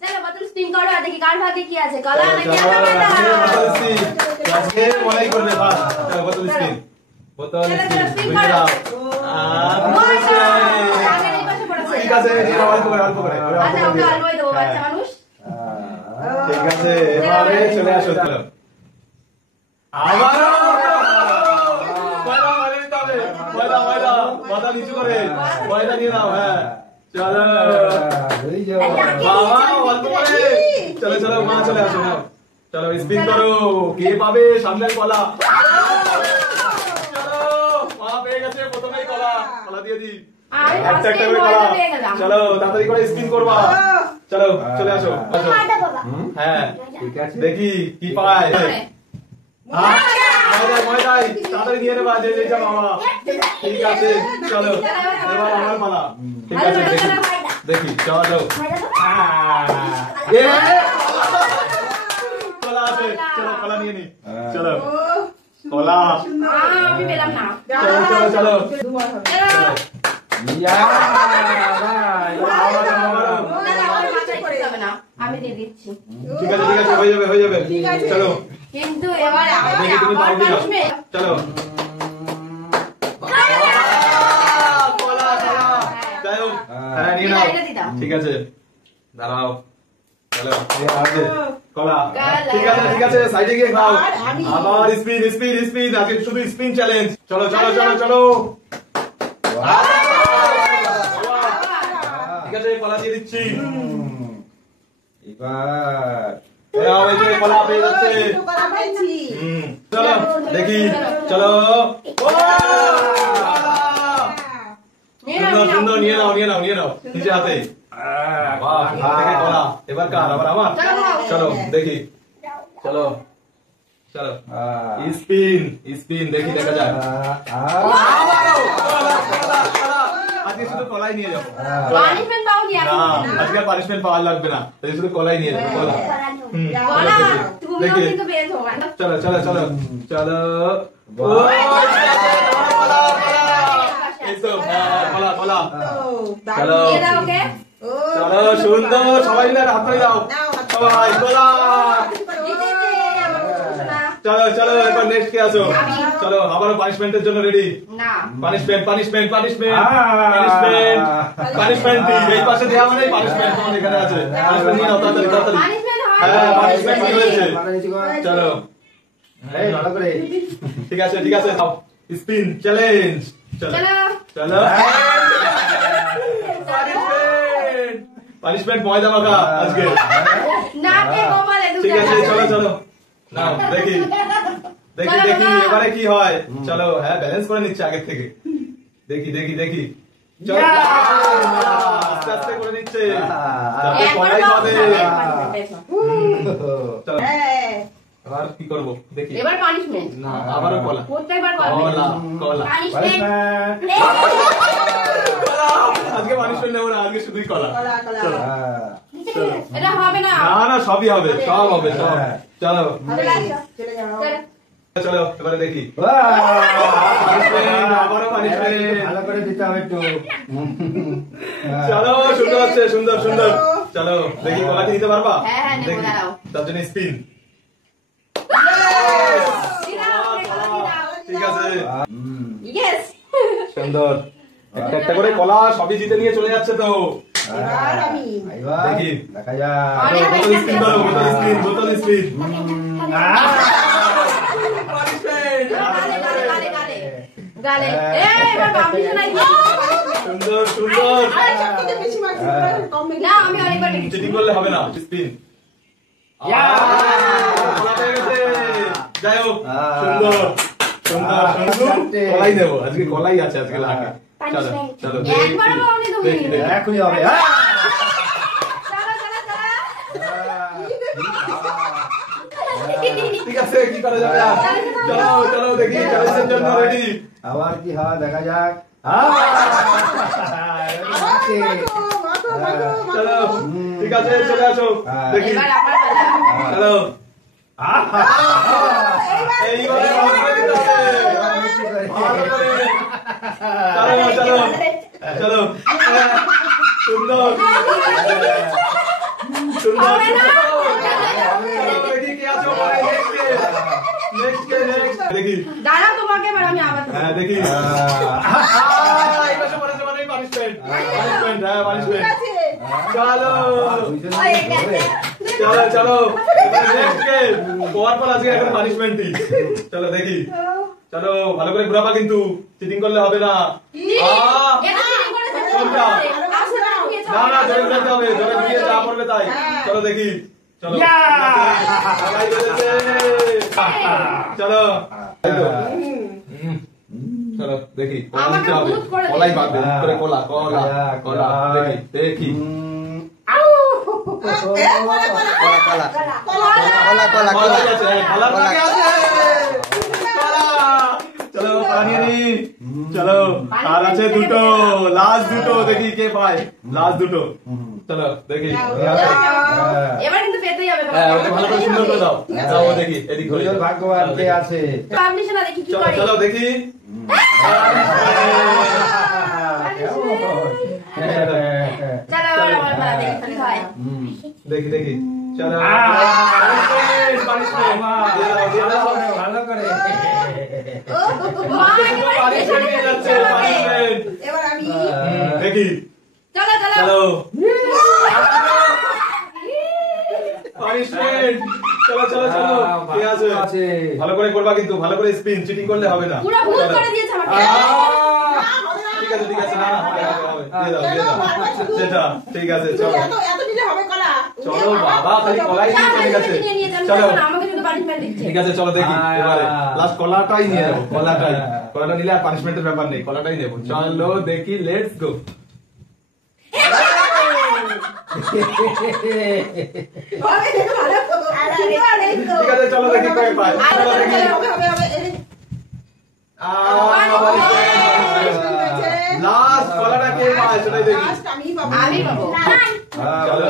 चलो बोतल स्पिन करो আর দেখি কার ভাগে কি আছে কলা নাকি আটা বাটা আজকে মলাই করবে বাস বোতল স্পিন স্পিন দাও ঠিক আছে অল্প করে আচ্ছা ওকে অল্পই দেবো বাচ্চা মানুষ ঠিক আছে এবারে চলে আসো চলো আবারও ময়দা মাথা নিচু করে ময়দা নিয়ে নাও হ্যাঁ চলো বাবা অল্প করে চলো চলো মা চলে আসো নাও চলো স্পিন করো কে পাবে সামনের কলা চলো মা পেয়ে গেছে প্রথমেই কলা দিয়ে দি একটা একটা করে কলা চলো তাড়াতাড়ি করে স্পিন করবা চলো চলে আসো হ্যাঁ ঠিক আছে দেখি কি পায় ময়দাই তাড়াতাড়ি নিয়ে নেবা যে যা বাবা ঠিক আছে চলো এবার আমার পালা ঠিক আছে দেখি চলো কলা আছে চলো কলা নিয়ে নি চলো কলা আমি পেলাম না চলো আমি দিয়ে দিচ্ছি ঠিক আছে হয়ে যাবে চলো কিন্তু এবারে তুমি পাও চলো ঠিক আছে দাঁড়াও চলো কলা ঠিক আছে সাইডে গিয়ে খাও আবার স্পিন আজকে শুধু স্পিন চ্যালেঞ্জ চলো ঠিক আছে কলা দিয়ে দিচ্ছি এবার কলা পেয়ে যাচ্ছে চলো দেখি চলো সুন্দর নিয়ে নাও নিচে হাতে কলা এবার কার আবার আমার চলো দেখি চলো স্পিন দেখি দেখা যায় আজকে শুধু কলাই নিয়ে যাবো আজকে পানিশমেন্ট পাওয়া লাগবে না শুধু কলাই নিয়ে যাবো কলা দেখি চলো চলো সুন্দর সবাই মিলে হাত ধরে দাও সবাই কলা চলো এবার নেক্সট কে আসো চলো আবারও পানিশমেন্টের জন্য রেডি পানিশমেন্ট এই পাশে দেওয়া মানে পানিশমেন্ট তোমার এখানে আছে পানিশমেন্ট নিয়ে নাও তাড়াতাড়ি হ্যাঁ পানিশমেন্ট কি হয়েছে চলো ঠিক আছে স্পিন চ্যালেঞ্জ চলো পানিশমেন্ট ময়দা মাখা আজকে ঠিক আছে চলো নাও দেখি এবারে কি হয় চলো হ্যাঁ ব্যালেন্স করে নিচ্ছে আগের থেকে দেখি চলো আস্তে আস্তে করে নিচ্ছে কলাই হবে চলো এবার কি করবো দেখি এবার পানিশমেন্ট না আবারও কলা প্রত্যেকবার কলা পানিশমেন্ট আজকে পানিশমেন্ট নেবো না আজকে শুধুই কলা এটা হবে না না সবই হবে সব চলো চলো এবারে দেখি আবারও পানিশমেন্ট ভালো করে দিতে হবে একটু চলো সুন্দর চলো দেখি কলা নিতে পারবা হ্যাঁ নেবো দাঁড়াও তার জন্য স্পিন ঠিক আছে ইয়েস সুন্দর একটা করে কলা সবই জিতে নিয়ে চলে যাচ্ছে তো দেখি দেখা যায় বোতল স্পিন গালে এবার কম্পিটিশন আছে সুন্দর না আমি আরেকবার চিটিং করলে হবে না স্পিন যাই হোক সুন্দর কলাই দেবো আজকে কলাই আছে আজকে লাগে চলো এখনই হবে ঠিক আছে কি করা যাবে চলো দেখি চ্যালেঞ্জের জন্য রেডি আবার কি হয় দেখা যাক চলো ঠিক আছে চলে আসো দেখি চলো এইবারে চলো সুন্দর সুন্দর দেখি কি আছে ওপরে নেক্সট দেখি দাঁড়াও তোমাকে এবার আমি আবার হ্যাঁ দেখি এইটা সমান সমান পানিশমেন্ট হ্যাঁ পানিশমেন্ট চলো চলো চলো নেক্সট গেম পর পর আজকে এখন পানিশমেন্টই চলো দেখি চলো ভালো করে ঘুরাবা কিন্তু চিটিং করলে হবে না এটা চিটিং করেছে কোনটা? আসলে না না জোরে ঘুরাতে হবে জোরে ঘুরিয়ে যা পড়বে তাই চলো দেখি চলো সবাই বেজেছে চলো চলো দেখি আমাকে ভূত করে দিয়েছে। কলাই বাঁধবে করে কলা কলা কলা দেখি দেখি কলা আছে কলার পাকে আছে কলা চলো পানি নি চলো আর আছে দুটো লাস্ট দুটো দেখি কে পায় লাস্ট দুটো চলো দেখি এবার কিন্তু পেতেই হবে হ্যাঁ ওটা ভালো করে সুন্দর করে দাও দাও দেখি এদিক ঘুরে ভাগ্যবান কে আছে পাবলিশ না দেখি কি চলো করে চলো দেখি চলো এবার আমার পালা দেখি কি হয় দেখি দেখি চলো পানিশমেন্ট ভালো করে মা এবার পেছনে যাচ্ছে এবার আমি দেখি চলো চলো চলো পানিশমেন্ট চলো চলো চলো কে আছে ভালো করে করবা কিন্তু ভালো করে স্পিন চিটিং করলে হবে না পুরো ভুল করে দিয়েছে আমাকে ঠিক আছে না না হবে, হবে, দিয়ে দাও দিয়ে দাও সেটা ঠিক আছে চলো এত দিলে হবে কলা চলো বাবা খালি কলাই দিয়ে ঠিক আছে চলো আমাকে শুধু পানিশমেন্ট দিচ্ছে ঠিক আছে চলো দেখি এবারে লাস্ট কলাটাই নিয়ে যাবো কলাটা নিলে আর পানিশমেন্টের ব্যাপার নেই কলাটাই নেবো চলো দেখি লেটস গো ঠিক আছে চলো দেখি কয় পায় চলো দেখি লাস্ট কলাটা কে পায় সেটাই দেখি আমি আমি পাবো চলো